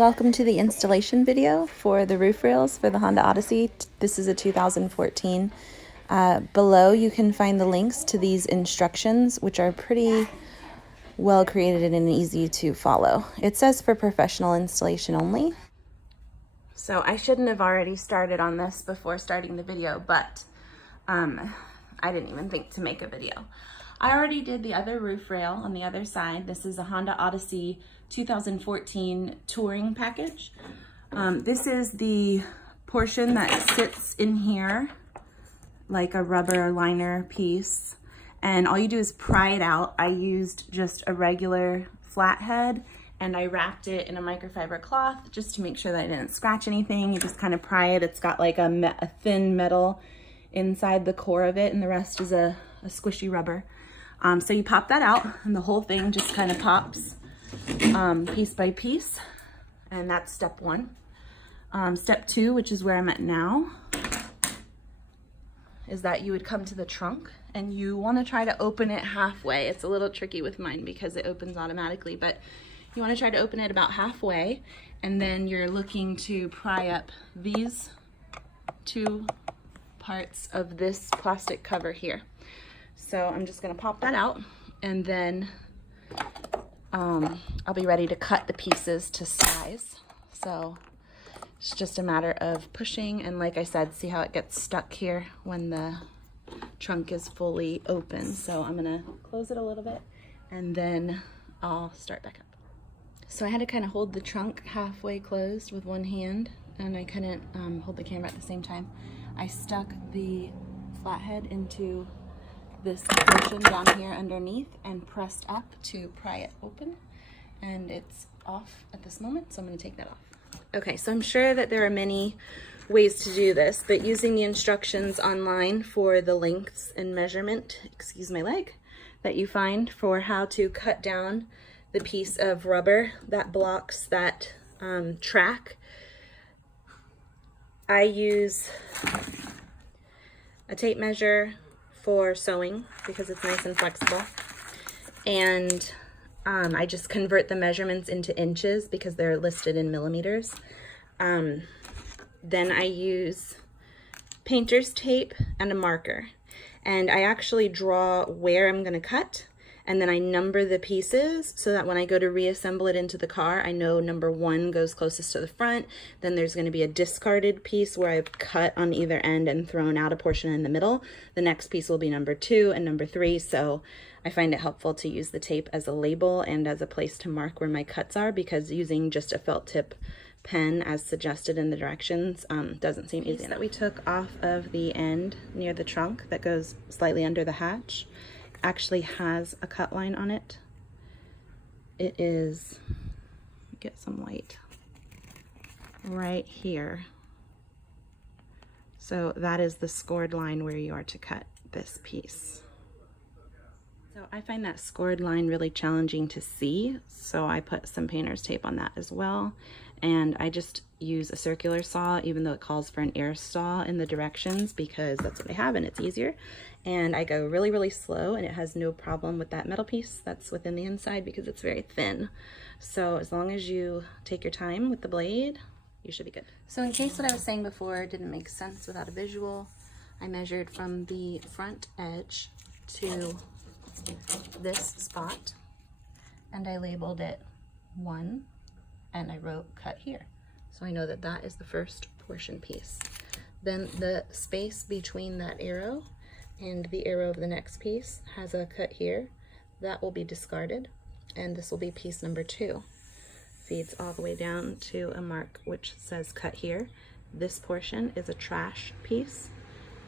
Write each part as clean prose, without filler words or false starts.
Welcome to the installation video for the roof rails for the Honda Odyssey. This is a 2014. Below you can find the links to these instructions, which are pretty well created and easy to follow. It says for professional installation only. So I shouldn't have already started on this before starting the video, but I didn't even think to make a video. I already did the other roof rail on the other side. This is a Honda Odyssey 2014 touring package. This is the portion that sits in here like a rubber liner piece, and all you do is pry it out. I used just a regular flathead and I wrapped it in a microfiber cloth just to make sure that I didn't scratch anything. You just kind of pry it. It's got like a thin metal inside the core of it, and the rest is a squishy rubber. So you pop that out and the whole thing just kind of pops piece by piece, and that's step one. Step two, which is where I'm at now, is that you would come to the trunk and you want to try to open it halfway. It's a little tricky with mine because it opens automatically, but you want to try to open it about halfway, and then you're looking to pry up these two parts of this plastic cover here. So I'm just going to pop that out, and then I'll be ready to cut the pieces to size. So it's just a matter of pushing, and like I said, see how it gets stuck here when the trunk is fully open. So I'm going to close it a little bit and then I'll start back up. So I had to kind of hold the trunk halfway closed with one hand, and I couldn't hold the camera at the same time. I stuck the flathead into this portion down here underneath and pressed up to pry it open, and it's off at this moment, so I'm going to take that off. Okay, so I'm sure that there are many ways to do this, but using the instructions online for the lengths and measurement, excuse my leg, that you find for how to cut down the piece of rubber that blocks that track, I use a tape measure for sewing because it's nice and flexible, and I just convert the measurements into inches because they're listed in millimeters. Then I use painter's tape and a marker, and I actually draw where I'm going to cut, and then I number the pieces so that when I go to reassemble it into the car, I know number 1 goes closest to the front. Then there's going to be a discarded piece where I've cut on either end and thrown out a portion in the middle. The next piece will be number 2 and number 3. So I find it helpful to use the tape as a label and as a place to mark where my cuts are, because using just a felt tip pen as suggested in the directions doesn't seem easy enough. That we took off of the end near the trunk that goes slightly under the hatch actually has a cut line on it. It is, get some light, right here. So that is the scored line where you are to cut this piece. So I find that scored line really challenging to see, so I put some painter's tape on that as well. And I just use a circular saw, even though it calls for an air saw in the directions, because that's what they have and it's easier. And I go really, really slow, and it has no problem with that metal piece that's within the inside because it's very thin. So as long as you take your time with the blade, you should be good. So in case what I was saying before didn't make sense without a visual, I measured from the front edge to this spot, and I labeled it 1, and I wrote cut here. So I know that that is the first portion piece. Then the space between that arrow and the arrow of the next piece has a cut here. That will be discarded, and this will be piece number 2. Feeds all the way down to a mark which says cut here. This portion is a trash piece,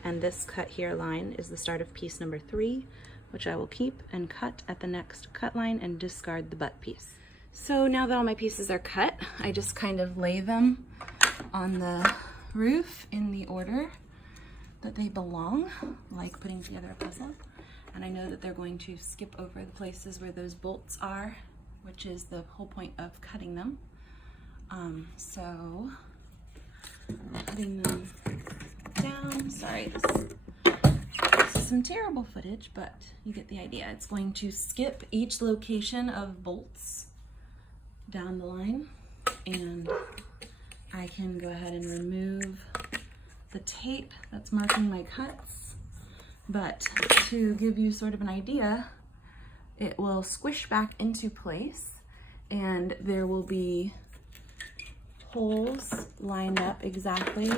and this cut here line is the start of piece number 3, which I will keep and cut at the next cut line and discard the butt piece. So now that all my pieces are cut, I just kind of lay them on the roof in the order that they belong, like putting together a puzzle. And I know that they're going to skip over the places where those bolts are, which is the whole point of cutting them. So putting them down, sorry, this is some terrible footage, but you get the idea. It's going to skip each location of bolts down the line and I can go ahead and remove the tape that's marking my cuts. But to give you sort of an idea, it will squish back into place and there will be holes lined up exactly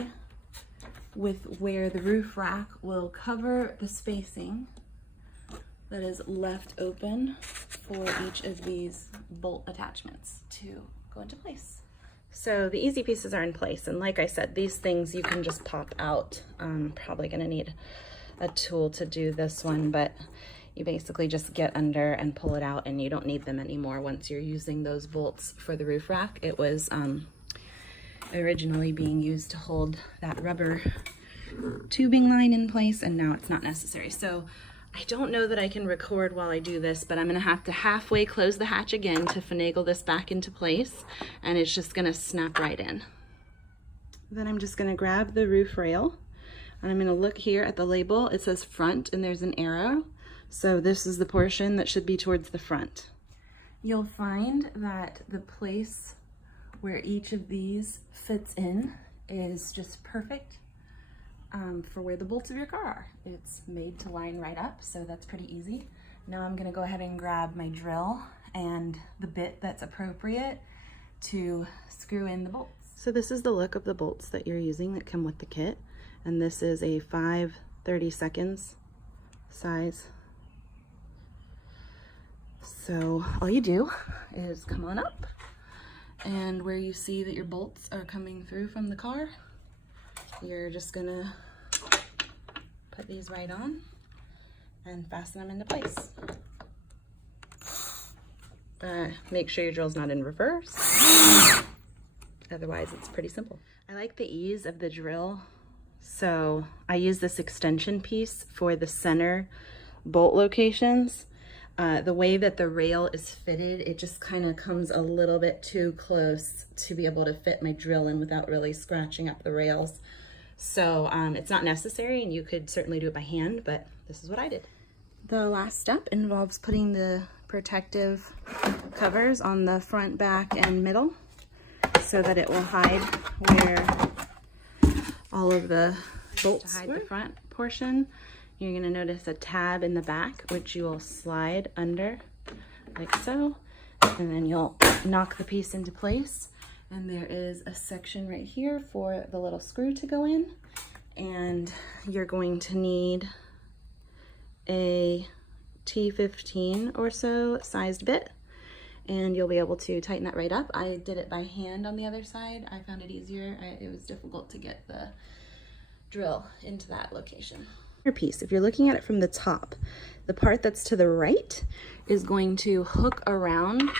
with where the roof rack will cover the spacing that is left open for each of these bolt attachments to go into place. So the easy pieces are in place, and like I said, these things you can just pop out. Probably gonna need a tool to do this one, but you basically just get under and pull it out, and you don't need them anymore once you're using those bolts for the roof rack. It was originally being used to hold that rubber tubing line in place, and now it's not necessary. So I don't know that I can record while I do this, but I'm gonna have to halfway close the hatch again to finagle this back into place, and it's just gonna snap right in. Then I'm just gonna grab the roof rail, and I'm gonna look here at the label. It says front, and there's an arrow. So this is the portion that should be towards the front. You'll find that the place where each of these fits in is just perfect for where the bolts of your car are. It's made to line right up, so that's pretty easy. Now I'm gonna go ahead and grab my drill and the bit that's appropriate to screw in the bolts. So this is the look of the bolts that you're using that come with the kit, and this is a 5/32 size. So all you do is come on up, and where you see that your bolts are coming through from the car, you're just gonna put these right on and fasten them into place. Make sure your drill's not in reverse. Otherwise, it's pretty simple. I like the ease of the drill. So I use this extension piece for the center bolt locations. The way that the rail is fitted, it just kind of comes a little bit too close to be able to fit my drill in without really scratching up the rails. So it's not necessary, and you could certainly do it by hand, but this is what I did. The last step involves putting the protective covers on the front, back, and middle so that it will hide where all of the bolts to hide the front portion. You're going to notice a tab in the back, which you will slide under like so, and then you'll knock the piece into place. And there is a section right here for the little screw to go in, and you're going to need a T15 or so sized bit, and you'll be able to tighten that right up. I did it by hand on the other side. I found it easier. It was difficult to get the drill into that location. Your piece, if you're looking at it from the top, the part that's to the right is going to hook around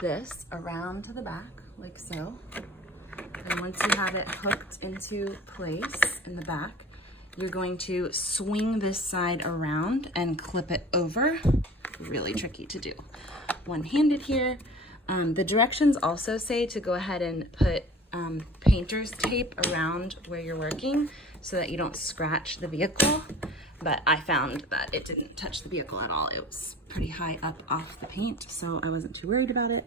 this, around to the back, like so. And once you have it hooked into place in the back, you're going to swing this side around and clip it over. Really tricky to do. One-handed here. The directions also say to go ahead and put painter's tape around where you're working so that you don't scratch the vehicle, but I found that it didn't touch the vehicle at all. It was pretty high up off the paint, so I wasn't too worried about it.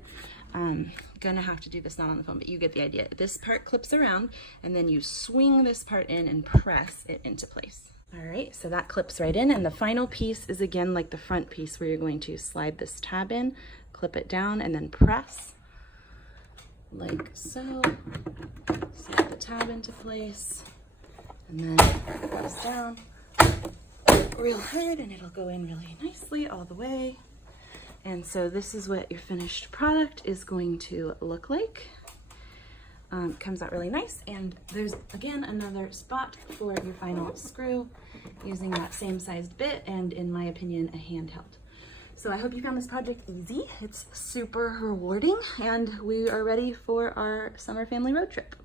Gonna have to do this not on the phone, but you get the idea. This part clips around, and then you swing this part in and press it into place. All right, so that clips right in, and the final piece is again like the front piece, where you're going to slide this tab in, clip it down, and then press like so. Slide the tab into place, and then press down real hard, and it'll go in really nicely all the way. And so this is what your finished product is going to look like. Comes out really nice, and there's again another spot for your final screw using that same sized bit, and in my opinion, a handheld. So I hope you found this project easy. It's super rewarding, and we are ready for our summer family road trip.